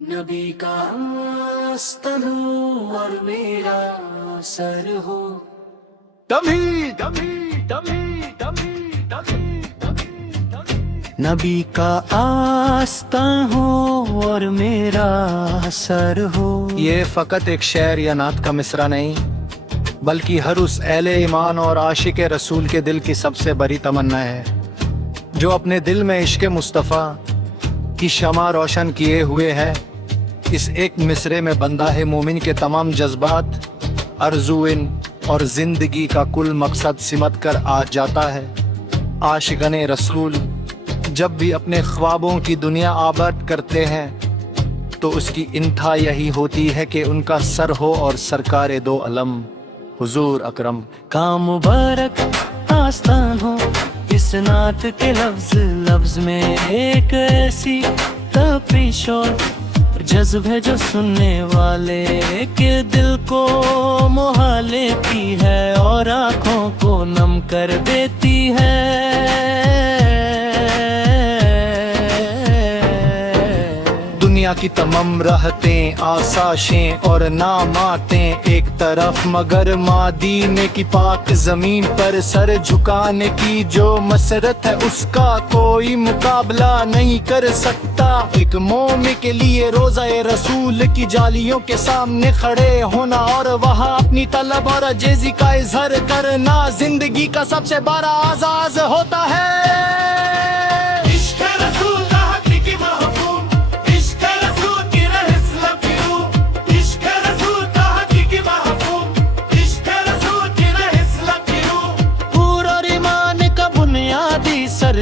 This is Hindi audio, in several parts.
नबी का आस्तान हो और मेरा सर हो। तभी तभी तभी तभी तभी तभी नबी का आस्ता हो और मेरा सर हो। ये फकत एक शेर या नात का मिसरा नहीं, बल्कि हर उस अहले ईमान और आशिक रसूल के दिल की सबसे बड़ी तमन्ना है, जो अपने दिल में इश्क मुस्तफ़ा की शमा रोशन किए हुए है। इस एक मिसरे में बंदा है मोमिन के तमाम जज्बात, अर्जुइन और जिंदगी का कुल मकसद सिमट कर आ जाता है। आशिकने रसूल जब भी अपने ख्वाबों की दुनिया आबाद करते हैं तो उसकी इंतहा यही होती है कि उनका सर हो और सरकारे दो अलम हुजूर अकरम का मुबारक आस्तान हो। इस नात के लफ्ज लफ्ज में एक ऐसी तपिश और जज्ब है जो सुनने वाले के दिल को मोहा लेती है और आँखों को नम कर देती है। दुनिया की तमाम रहतें आसाशें और नामातें एक तरफ, मगर मदीने की पाक जमीन पर सर झुकाने की जो मसरत है उसका कोई मुकाबला नहीं कर सकता। एक मोमिन के लिए रोज़ा रसूल की जालियों के सामने खड़े होना और वहाँ अपनी तलब और अजीज़ी का इजहार करना जिंदगी का सबसे बड़ा आज़ाज़ होता है।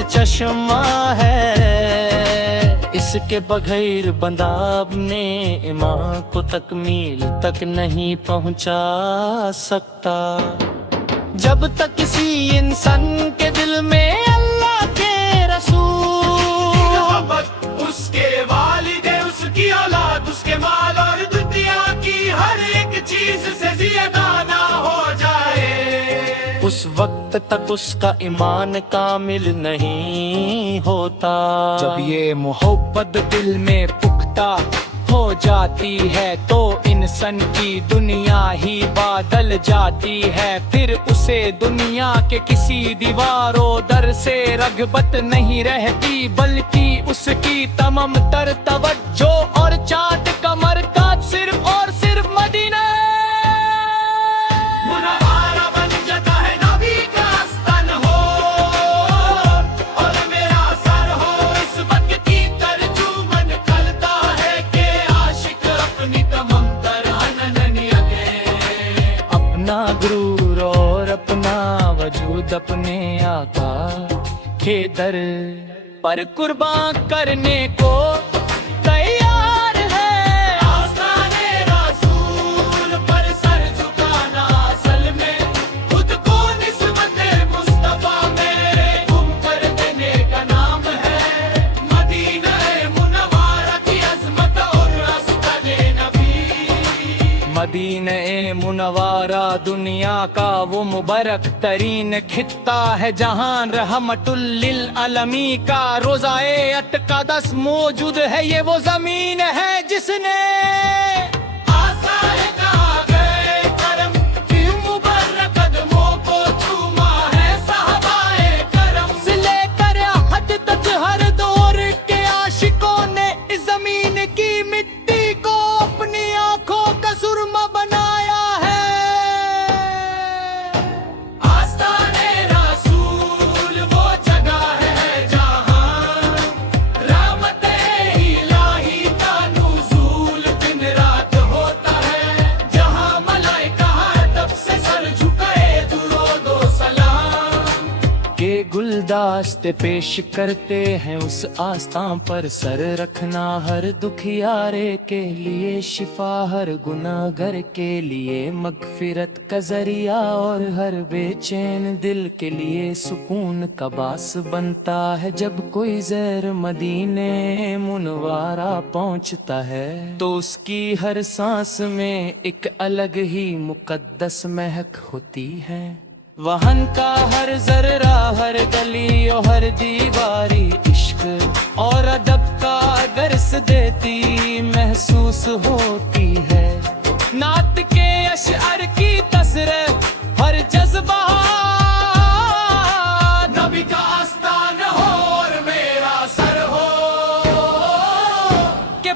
चश्मा है इसके बगैर बंदा अपने ईमान को तकमील तक नहीं पहुंचा सकता। जब तक किसी इंसान के दिल में अल्लाह के रसूल, उसके वालिदे, उसकी औलाद, उसके माल और दुनिया की हर एक चीज से ज़ियादा ना हो जाए, उस वक्त तक उसका ईमान कामिल नहीं होता। जब ये मोहब्बत दिल में पुख्ता हो जाती है तो इंसान की दुनिया ही बदल जाती है। फिर उसे दुनिया के किसी दीवारों दर से रग़बत नहीं रहती, बल्कि उसकी तमाम तर तवज्जो और चाँद का मरकज सिर्फ और सिर्फ मदीना। गुरूर और अपना वजूद अपने आका के दर पर कुर्बान करने को तैयार है। आस्ताने रसूल पर सर झुकाना असल में खुद को निस्बत मुस्तफा में गुम कर देने का नाम है। मदीना मुनव्वरा की अज़मत और रास्ता नबी, मदीने मुनव्वरा दुनिया का वो मुबारक तरीन खित्ता है जहां रहमतुल लिल आलमी का रोज़ाए अक़दस मौजूद है। ये वो जमीन है जिसने गुलदस्ते पेश करते हैं उस आस्तां पर सर रखना। हर दुखियारे के लिए शिफा, हर गुनाहगार के लिए मगफिरत का जरिया और हर बेचैन दिल के लिए सुकून का बास बनता है। जब कोई ज़ैर मदीने मुनव्वरा पहुंचता है तो उसकी हर सांस में एक अलग ही मुकद्दस महक होती है। वहन का हर जर्रा, हर गली और हर दीवारी इश्क और अदब का दर्स देती।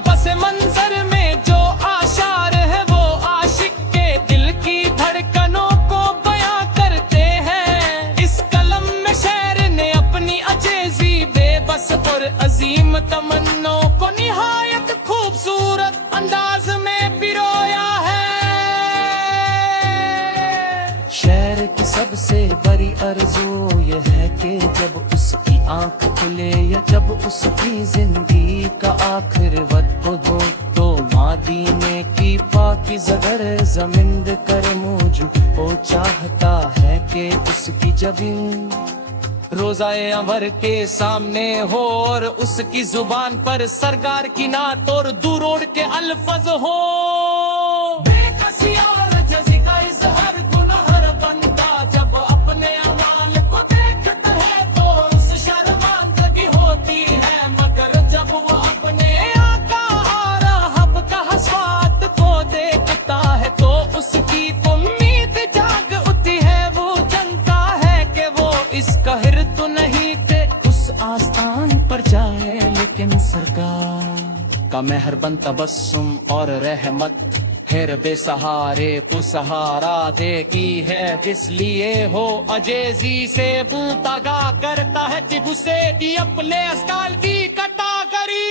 पस मंजर में जो आशार है वो आशिक के दिल की धड़कनों को बयां करते हैं। इस कलम में शायर ने अपनी अजेज़ी बेबस और अजीम तमन्नों को निहायत खूबसूरत अंदाज में पिरोया है। शायर की सबसे बड़ी आरज़ू ये है कि जब उसकी आंख खुले या जब उसकी जिंदगी का आखिर वक्त हो तो मादीने की पाकीज़ा गर ज़मींद कर मुझ वो चाहता है कि उसकी जबीन रोज़ाए अमर के सामने हो और उसकी जुबान पर सरकार की नात और दुरूद के अल्फाज हो। बेकसी और जज़ी का इज़हार गुनहर बंदा जब अपने अमाल को देखता है तो उस शर्मांदगी होती है, मगर जब वो अपने आका और हब का हस्वात को देखता है तो उसकी उम्मीद जाग उठती है। वो जानता है कि वो इसका हिर तो नहीं थे उस आस्थान पर जाए, लेकिन सरकार का मेहरबान तबस्सुम और रहमत हेर बेसहारे को सहारा देती है, जिसलिए हो अजेज़ी से मुल्तगा करता है कि उसे दी अपने अस्काल की कटा करी।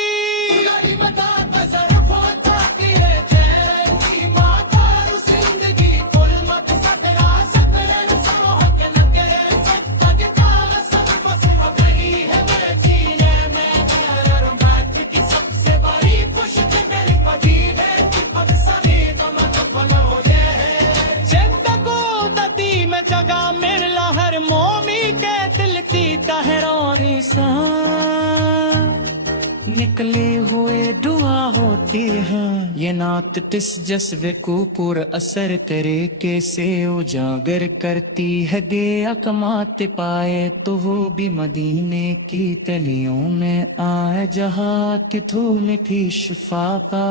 निकले हुए दुआ होती है ये नात तिस जज्बे को पुर असर करे कैसे उजागर करती है दे अकमात पाए तो वो भी मदीने की तलियों में आए जहाँ की धूल थी शिफा का।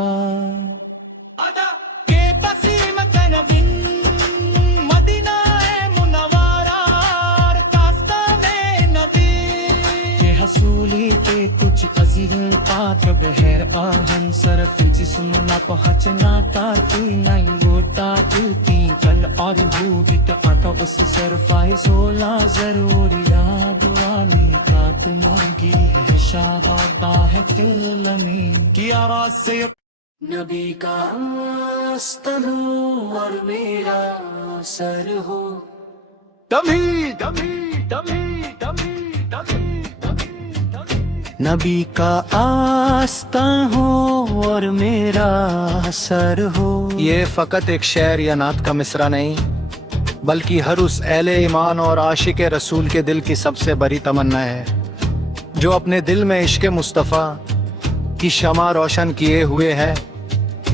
कुछ अजीब पातब है आहन सरफ जिस्म ना पहुँचना तारती नहीं गोटा टूटी कल और भूवित आका उस सरफाए 16 जरूरी याद वाली बात मांगी है शाहदा है किलमी की आवाज से नबी का आस्तान हो और मेरा सर हो। दमी दमी दमी दमी दमी नबी का आस्ता हो और मेरा सर हो। ये फकत एक शेर या नात का मिसरा नहीं बल्कि हर उस अहले ईमान और आशिक रसूल के दिल की सबसे बड़ी तमन्ना है जो अपने दिल में इश्क मुस्तफ़ा की शमा रोशन किए हुए है।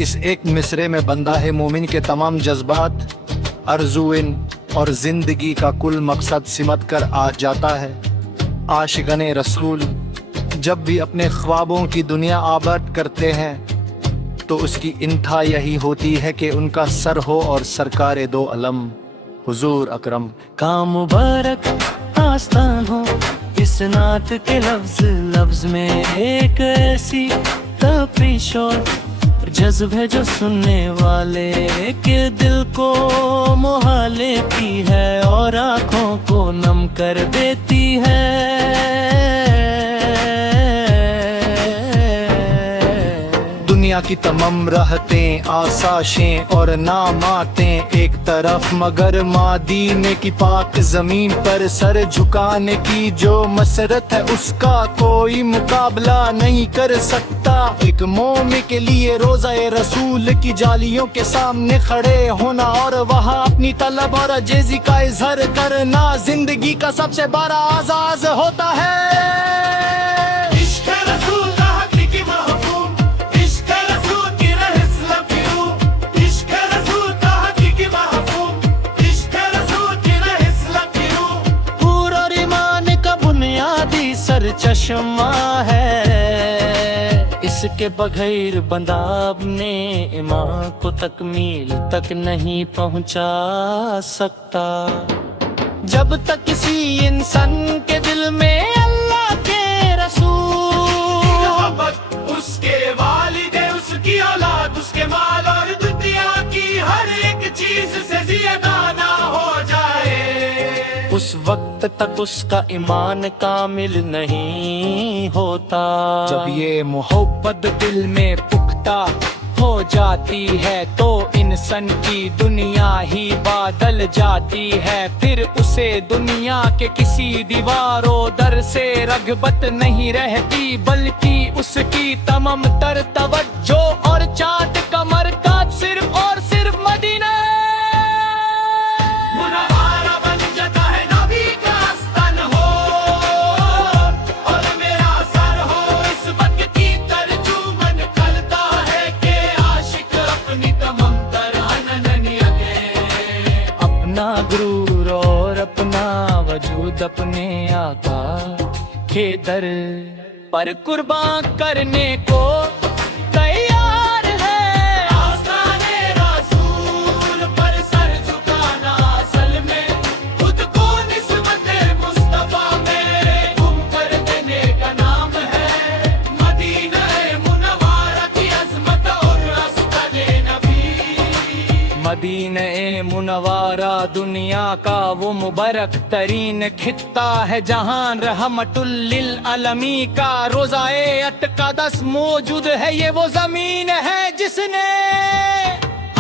इस एक मिसरे में बंदा है मोमिन के तमाम जज्बात अर्जुइन और जिंदगी का कुल मकसद सिमट कर आ जाता है। आशिकने रसूल जब भी अपने ख्वाबों की दुनिया आबाद करते हैं तो उसकी इंतहा यही होती है कि उनका सर हो और सरकारे दो अलम हुजूर अकरम का मुबारक आस्तान हो। इस नात के लफ्ज लफ्ज में एक ऐसी तपिश और जज्ब है जो सुनने वाले के दिल को मोहा लेती है और आँखों को नम कर देती है। दुनिया की तमाम रहतें आसाशें और नामातें एक तरफ मगर मादीने की पाक जमीन पर सर झुकाने की जो मसरत है उसका कोई मुकाबला नहीं कर सकता। एक मोमिन के लिए रोज़ाए रसूल की जालियों के सामने खड़े होना और वहाँ अपनी तलब और अजेज़ी का इजहार करना जिंदगी का सबसे बड़ा आज़ाज़ होता है। चश्मा है इसके बगैर बंदा अपने ईमान को तकमील तक नहीं पहुंचा सकता। जब तक किसी इंसान के दिल में अल्लाह के रसूल उसके वालिद तक उसका ईमान कामिल नहीं होता। जब ये मोहब्बत दिल में पुख्ता हो जाती है तो इंसान की दुनिया ही बदल जाती है। फिर उसे दुनिया के किसी दीवारों दर से रग़बत नहीं रहती, बल्कि उसकी तमाम तर तवज्जो और चाँद का मरकज सिर्फ और सिर्फ मदीना। मुनव्वारा बन जाता है नबी का स्तन हो और मेरा सर हो, इस वक्त की तर्जुमन करता है कि आशिक अपनी तमाम तर अनन्यतें, अपना गुरूर और अपना वजूद अपने आका के दर पर कुर्बान करने को तैयार है। आस्ताने रसूल पर सर झुकाना असल में खुद को निस्बत मुस्तफा में गुम कर देने का नाम है। मदीना मुनव्वारा की अज़मत और रास्ता नबी। मदीना मुनव्वारा दुनिया का वो मुबारक तरीन खित्ता है जहां रहमतुल लिल आलमी का रोज़ाए अक़दस मौजूद है। ये वो जमीन है जिसने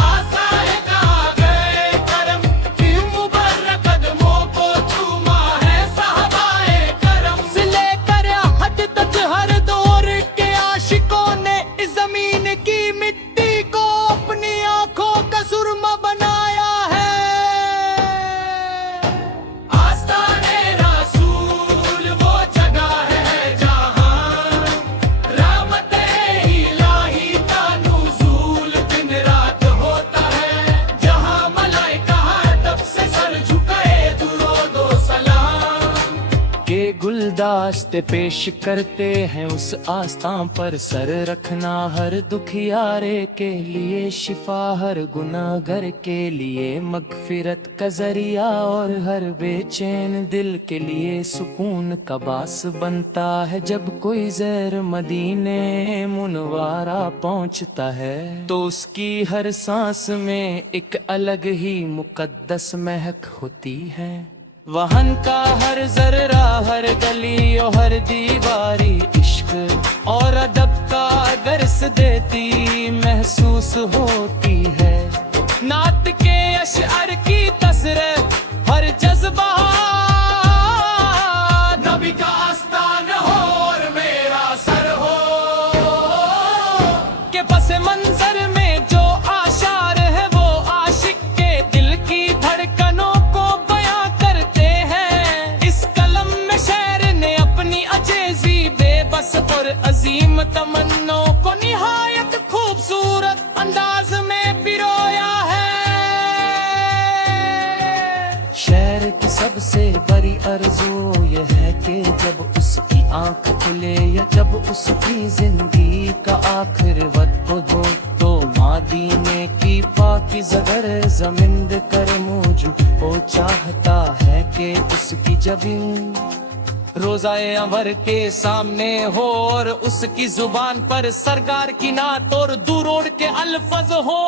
आसा है कहा गए करम की मुबारक कदमों को चूमा है साहबाए करम। से लेकर हद तक हर दौर के आशिकों ने इस जमीन की मिट्टी को अपनी आंखों का सुरमा बनाया है। आस्ताने रसूल वो जगह है जहां रहमते इलाही का नुज़ूल दिन रात होता है, जहां मलाइका अदब से सर झुकाए दुरूद व सलाम के गुलदस्ते पेश करते हैं उस आस्थान पर सर रखना। हर दुखियारे के लिए शिफा, हर गुनाहगार के लिए मगफिरत का जरिया और हर बेचैन दिल के लिए सुकून का बास बनता है। जब कोई ज़ैर मदीने मुनव्वारा पहुंचता है तो उसकी हर सांस में एक अलग ही मुकद्दस महक होती है। वहन का हर जर्रा, हर गली और हर दीवारी इश्क और अदब का दर्स देती महसूस होती है। नात के अशअर की तसरह हर जज्बा नबी का आस्तान हो और मेरा सर हो के पस मंजर में जो आशार है वो आशिक के दिल की धड़कनों को बयां करते हैं। इस कलम में शायर ने अपनी अजेज़ी बेबस और अजीम तमन्नों को निहायत खूबसूरत अंदाज में पिरोया है। शायर की सबसे बड़ी आरज़ू ये है कि जब उसकी आंख खुले या जब उसकी जिंदगी का आखिर वक्त हो तो मदीने की पाकी ज़गर ज़मींद कर मुझ को चाहता है कि उसकी जबीन रोज़ाए अंवर के सामने हो और उसकी जुबान पर सरकार की नात और दुरूद के अल्फज हो।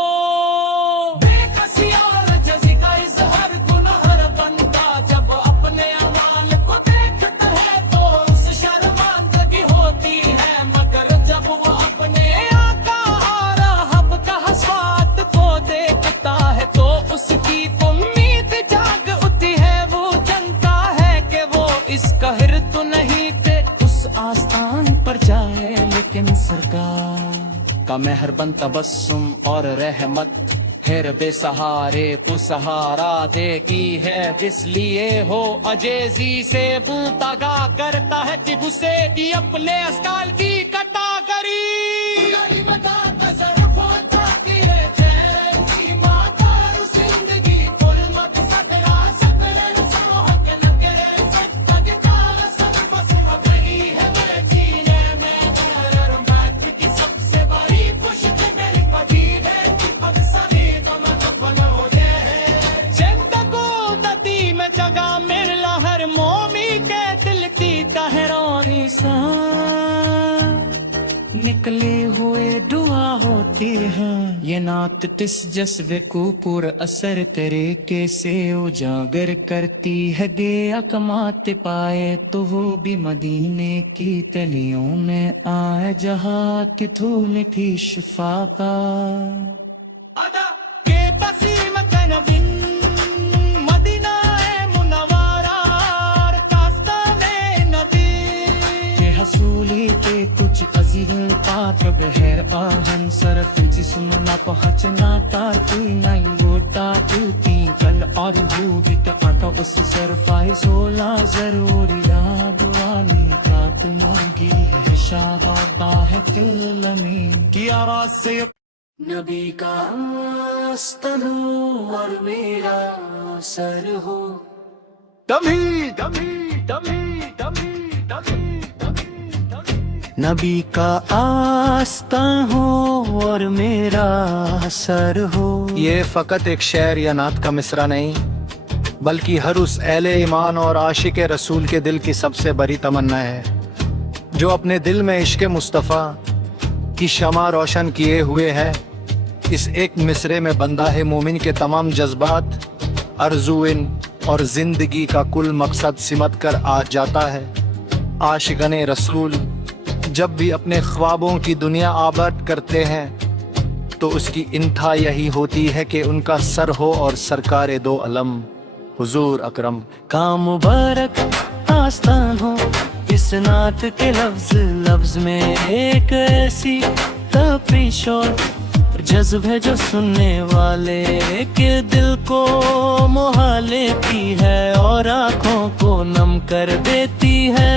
बेकसी और जज़ी का इज़हार गुनहर बंदा जब अपने अमाल को देखता है तो उस शर्मांदगी होती है, मगर जब वो अपने आका और हब का हस्वात को देखता है तो उसकी उम्मीद जाग उठती है। वो जानता है कि वो इस कहर तो नहीं थे उस आस्थान पर जाए, लेकिन सरकार का मेहरबान तबस्सुम और रहमत हेर बेसहारे को सहारा देती है। जिसलिए हो अजेजी से बुलतगा करता है कि उसे की अपने अस्काल की कटा करी। निकले हुए दुआ होती है। ये नात तिस जज्बे को पूरा असर करे कैसे उजागर करती है गया कमाते पाए तो वो भी मदीने की तलियों में आए जहाँ की धूल थी शिफा का के बसीम कनबिन मदीना है मुनव्वरा और कास्ता में नबी के हसूली के कुछ अजीब पातब है आहन सरफ जिस्म ना पहुँचना तारती नहीं वोटा टूटी कल और भूबी आटा उस सरफाए 16 जरूरी याद वाली रात मांगी है शाह होता है किलमी की आवाज से नबी का आस्तान हो और मेरा सर हो दमी दमी दमी दमी दमी नबी का आस्ता हो और मेरा सर हो। ये फकत एक शेर या नात का मिसरा नहीं बल्कि हर उस अहले ईमान और आशिक रसूल के दिल की सबसे बड़ी तमन्ना है जो अपने दिल में इश्क मुस्तफ़ा की शमा रोशन किए हुए है। इस एक मिसरे में बंदा है मोमिन के तमाम जज्बात अर्जुइन और जिंदगी का कुल मकसद सिमट कर आ जाता है। आशिकने रसूल जब भी अपने ख्वाबों की दुनिया आबाद करते हैं तो उसकी इंतहा यही होती है कि उनका सर हो और सरकारे दो अलम हुजूर अकरम का मुबारक आस्तान हो। इस नात के लफ्ज लफ्ज में एक ऐसी तपिश और जज्ब है जो सुनने वाले के दिल को मोहा लेती है और आँखों को नम कर देती है।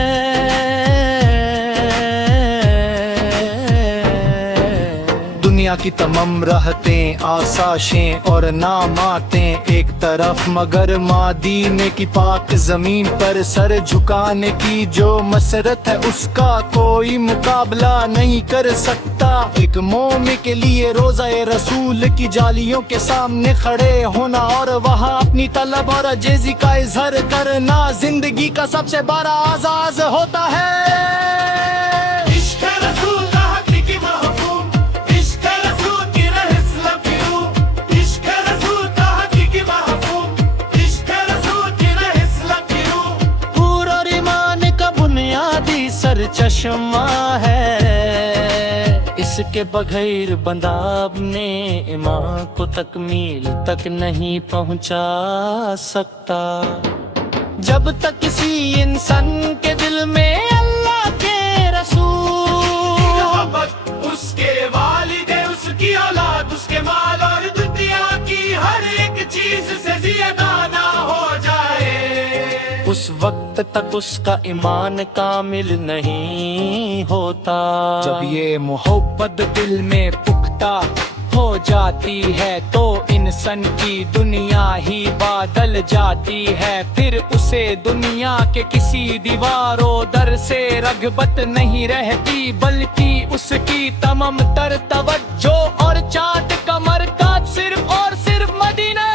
दुनिया की तमाम रहतें आसाशें और नामातें एक तरफ मगर मदीने की पाक जमीन पर सर झुकाने की जो मसरत है उसका कोई मुकाबला नहीं कर सकता। एक मोमिन के लिए रोज़ा रसूल की जालियों के सामने खड़े होना और वहाँ अपनी तलब और अजीज़ी का इजहार करना जिंदगी का सबसे बड़ा आज़ाज़ होता है। चश्मा है इसके बगैर बंदा अपने ईमान को तकमील तक नहीं पहुंचा सकता। जब तक किसी इंसान के दिल में अल्लाह के रसूल उसके वालिदे उसकी औलाद उसके माल और दुनिया की हर एक चीज से ज़ियादा ना हो जाए उस वक्त तक उसका ईमान कामिल नहीं होता। जब ये मोहब्बत दिल में पुख्ता हो जाती है तो इंसान की दुनिया ही बदल जाती है। फिर उसे दुनिया के किसी दीवारों दर से रग़बत नहीं रहती बल्कि उसकी तमाम तर तवज्जो और चाँद का मरकज सिर्फ और सिर्फ मदीना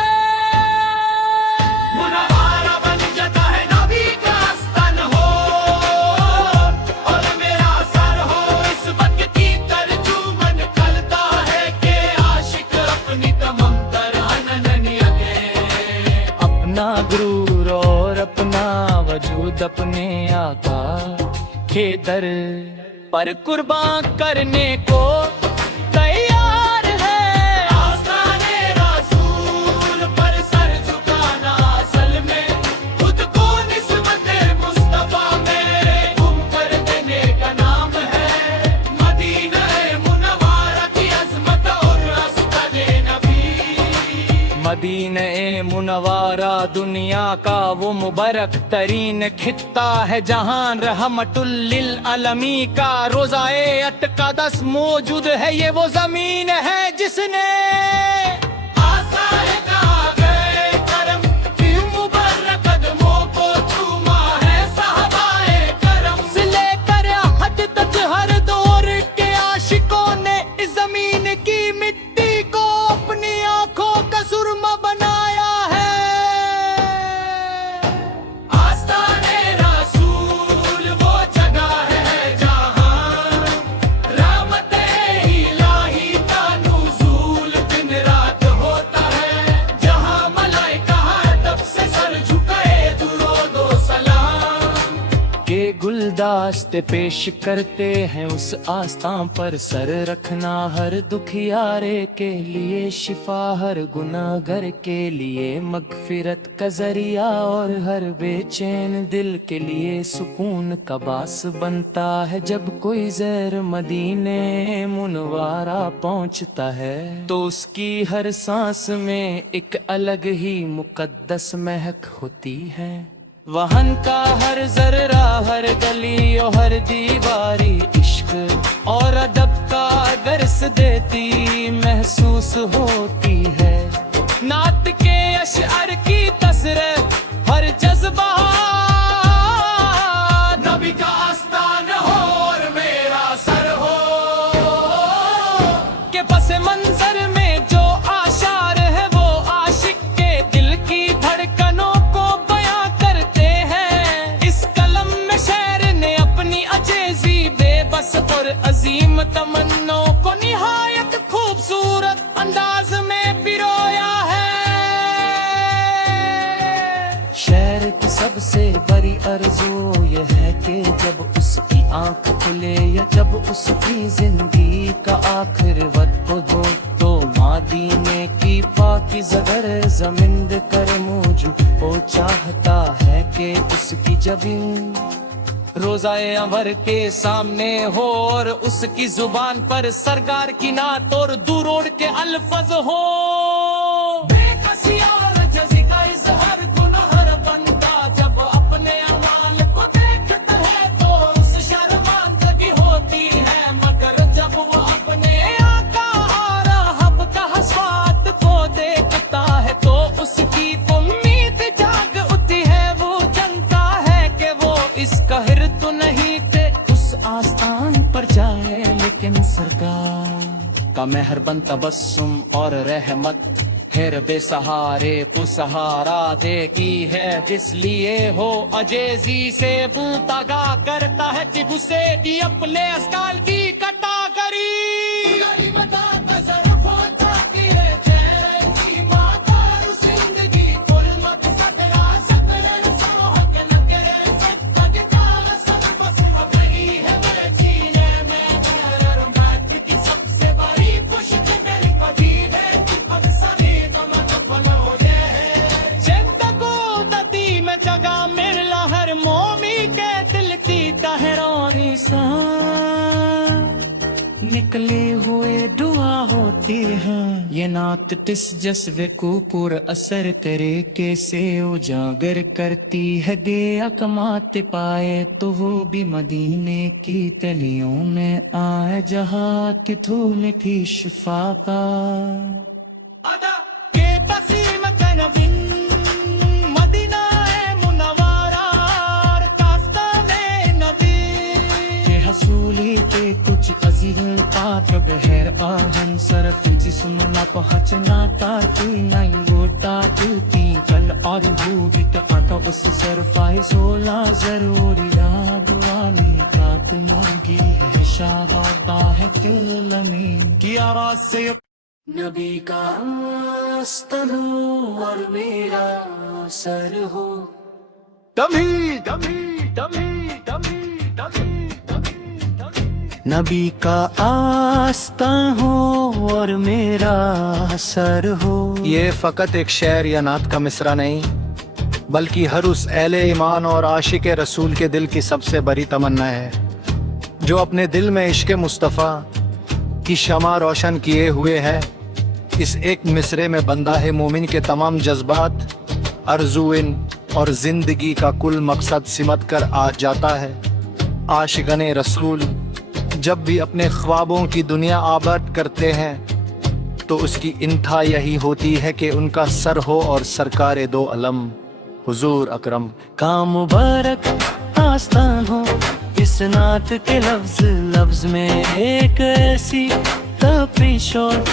गुरूर और अपना वजूद अपने आका के दर पर कुर्बान करने को तैयार है। आस्ताने रसूल पर सर झुकाना असल में खुद को निस्बत मुस्तफा में गुम कर देने का नाम है। मदीना मुनव्वरा की अज़मत और रास्ता नबी मदीना मुनव्वरा दुनिया का वो मुबारक तरीन खित्ता है जहां रहमतुल लिल आलमी का रोज़ाए अक़दस मौजूद है। ये वो जमीन है जिसने वास्ते पेश करते हैं उस आस्तां पर सर रखना, हर दुखियारे के लिए शिफा, हर गुनाहगार के लिए मगफिरत का जरिया, और हर बेचैन दिल के लिए सुकून का बास बनता है। जब कोई ज़हर मदीने मुनव्वरा पहुंचता है तो उसकी हर सांस में एक अलग ही मुकद्दस महक होती है। वहन का हर जर्रा, हर गली और हर दीवारी इश्क और अदब का दर्स देती महसूस होती है। नात के अशअर की तसरह हर जज्बा नबी का आस्तान हो और मेरा सर हो, के पस मंजर में जो आशार है वो आशिक के दिल की धड़कनों को बयां करते हैं। इस कलम में शायर ने अपनी अजेज़ी बेबस और अजीम तमन्नों को निहायत खूबसूरत अंदाज में पिरोया है। शायर की सबसे बड़ी अर्ज़ू ये है कि जब उसकी आंख खुले या जब उसकी जिंदगी का आखिर वक्त हो तो मदीने की पाकीज़ा गर ज़मींद कर मुझ वो चाहता है कि उसकी जबीन रोज़ाए अंवर के सामने हो और उसकी जुबान पर सरकार की नात और दुरूद के अल्फज हो। बेकसी और अजज़ी का इज़हार गुनहगार बंदा जब अपने अमाल को देखता है तो उस शर्मांदगी होती है, मगर जब वो अपने आका और हब का हस्वात को देखता है तो उसकी उम्मीद जाग उठती है। वो जानता है कि वो इसका हिर तो नहीं थे उस आस्थान पर जाए, लेकिन सरकार का मेहरबान तबस्सुम और रहमत फिर बेसहारे को सहारा देती है। जिसलिए हो अजेज़ी से मुल्तगा करता है कि गुस्से की अपने अस्काल की कटा करी। निकले हुए दुआ होती है ये नात तिस जज्बे को पुर असर करे कैसे उजागर करती है। दे अकमात पाए तो वो भी मदीने की तलियों में आए जहाँ की धूल थी शिफा का। कुछ अजीब पातब है आहन सरफ जिसम पहुँचना तारती नहीं गोटा टूटी कल और भूवित आका उस सरफाए 16 जरूरी याद वाली कात मांगी है शाहता है किलमी की आवाज से नबी का आस्तान हो और मेरा सर हो। दमी दमी दमी दमी दमी नबी का आस्तां हो और मेरा सर हो। ये फ़कत एक शेर या नात का मिसरा नहीं बल्कि हर उस अहले ईमान और आशिक रसूल के दिल की सबसे बड़ी तमन्ना है जो अपने दिल में इश्क मुस्तफ़ा की शमा रोशन किए हुए है। इस एक मिसरे में बंदा है मोमिन के तमाम जज्बात अर्जुइन और जिंदगी का कुल मकसद सिमट कर आ जाता है। आशिक़ाने रसूल जब भी अपने ख्वाबों की दुनिया आबाद करते हैं तो उसकी इंतहा यही होती है कि उनका सर हो और सरकारे दो अलम हुजूर अकरम का मुबारक आस्तान हो। इस नात के लफ्ज लफ्ज में एक ऐसी तपिश और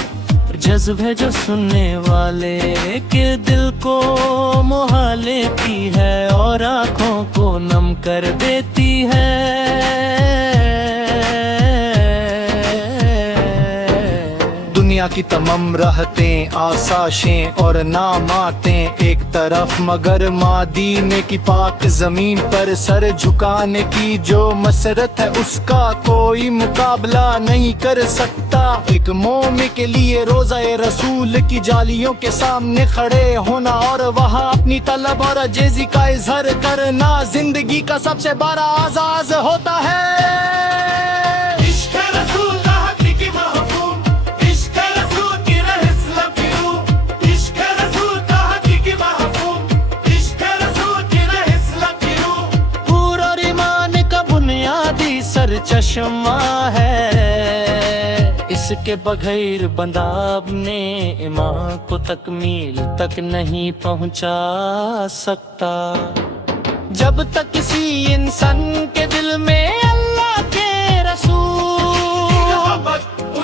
जज्ब है जो सुनने वाले के दिल को मोहा लेती है और आँखों को नम कर देती है। दुनिया की तमाम रहतें, आसाशें और नामातें एक तरफ, मगर मदीने की पाक जमीन पर सर झुकाने की जो मसरत है उसका कोई मुकाबला नहीं कर सकता। एक मोमिन के लिए रोज़ा रसूल की जालियों के सामने खड़े होना और वहाँ अपनी तलब और अजीज़ी का इजहार करना जिंदगी का सबसे बड़ा आज़ाज़ होता है। सर चश्मा है, इसके बगैर बंदा अपने ईमान को तकमील तक नहीं पहुंचा सकता। जब तक किसी इंसान के दिल में अल्लाह के रसूल,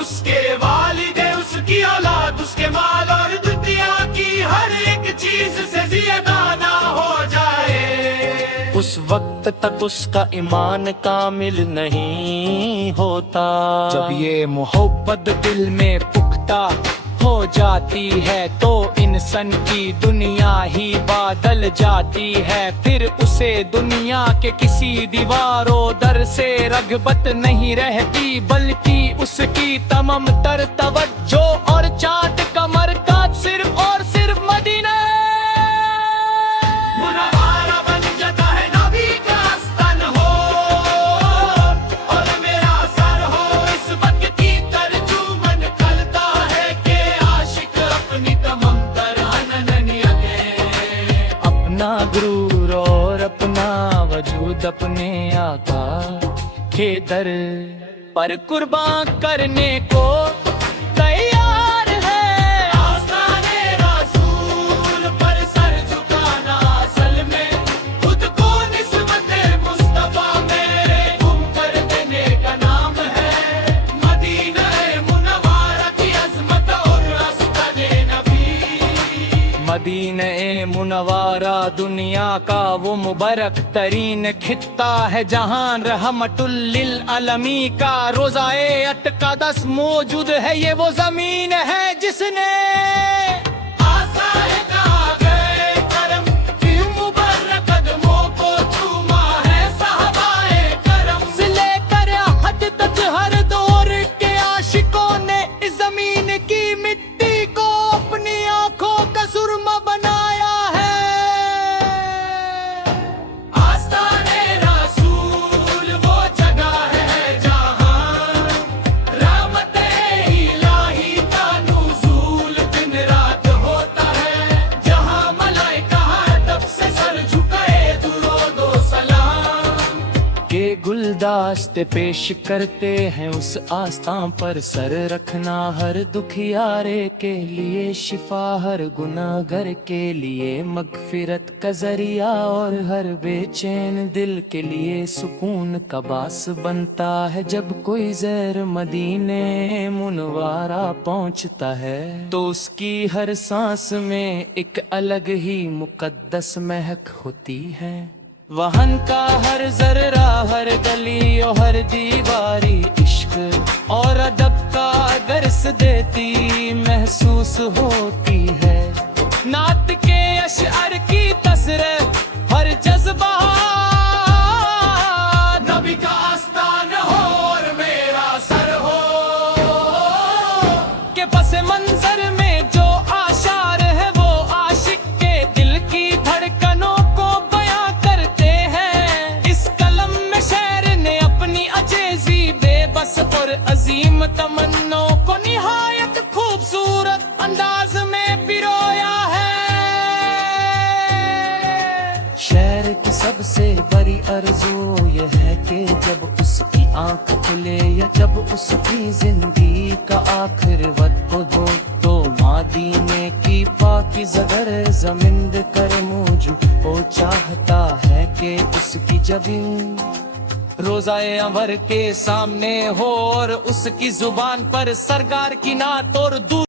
उसके वालिदे, उसकी औलाद, उसके माल और दुनिया की हर एक चीज से ज़ियादा ना हो जाए, उस वक्त तक उसका ईमान कामिल नहीं होता। जब ये मोहब्बत दिल में पुख्ता हो जाती है तो इंसान की दुनिया ही बदल जाती है। फिर उसे दुनिया के किसी दीवारों दर से रग़बत नहीं रहती, बल्कि उसकी तमाम तर तवज्जो और चाँद का मरकज़ सिर्फ और सिर्फ मदीना गुरूर और अपना वजूद अपने आका के दर पर कुर्बान करने को तैयार है। आस्ताने रसूल पर सर झुकाना असल में खुद को निस्बत मुस्तफा में गुम कर देने का नाम है। मदीना मुनव्वरा की अज़मत और रास्ता नबी, मदीना मुनव्वरा दुनिया का वो मुबारक तरीन खित्ता है जहां रहमतुल लिल आलमी का रोज़ाए अक़दस मौजूद है। ये वो जमीन है जिसने गुलदस्ते पेश करते हैं उस आस्तां पर सर रखना, हर दुखियारे के लिए शिफा, हर गुनाहगार के लिए मगफिरत का जरिया और हर बेचैन दिल के लिए सुकून का बास बनता है। जब कोई ज़ैर मदीने मुनव्वरा पहुंचता है तो उसकी हर सांस में एक अलग ही मुकद्दस महक होती है। वहन का हर जर्रा, हर गली और हर दीवारी इश्क और अदब का दर्स देती महसूस होती है। नात के अशअर की तसरीह, हर जज्बा नबी का आस्तान हो और मेरा सर हो के पस मंजर में जो आशार है वो आशिक के दिल की धड़कनों को बयां करते हैं। इस कलम में शायर ने अपनी अजीज़ी बेबस और अजीम तमन्नों को निहायत खूबसूरत अंदाज में पिरोया है। शायर की सबसे बड़ी आरज़ू ये है कि जब उसकी आंख खुले या जब उसकी जिंदगी का आखिर वक्त हो तो मदीने की पाकीज़ा गर ज़मींद कर मुझ को चाहता है कि उसकी जबीन रोज़ाए अंवर के सामने हो और उसकी जुबान पर सरकार की नात और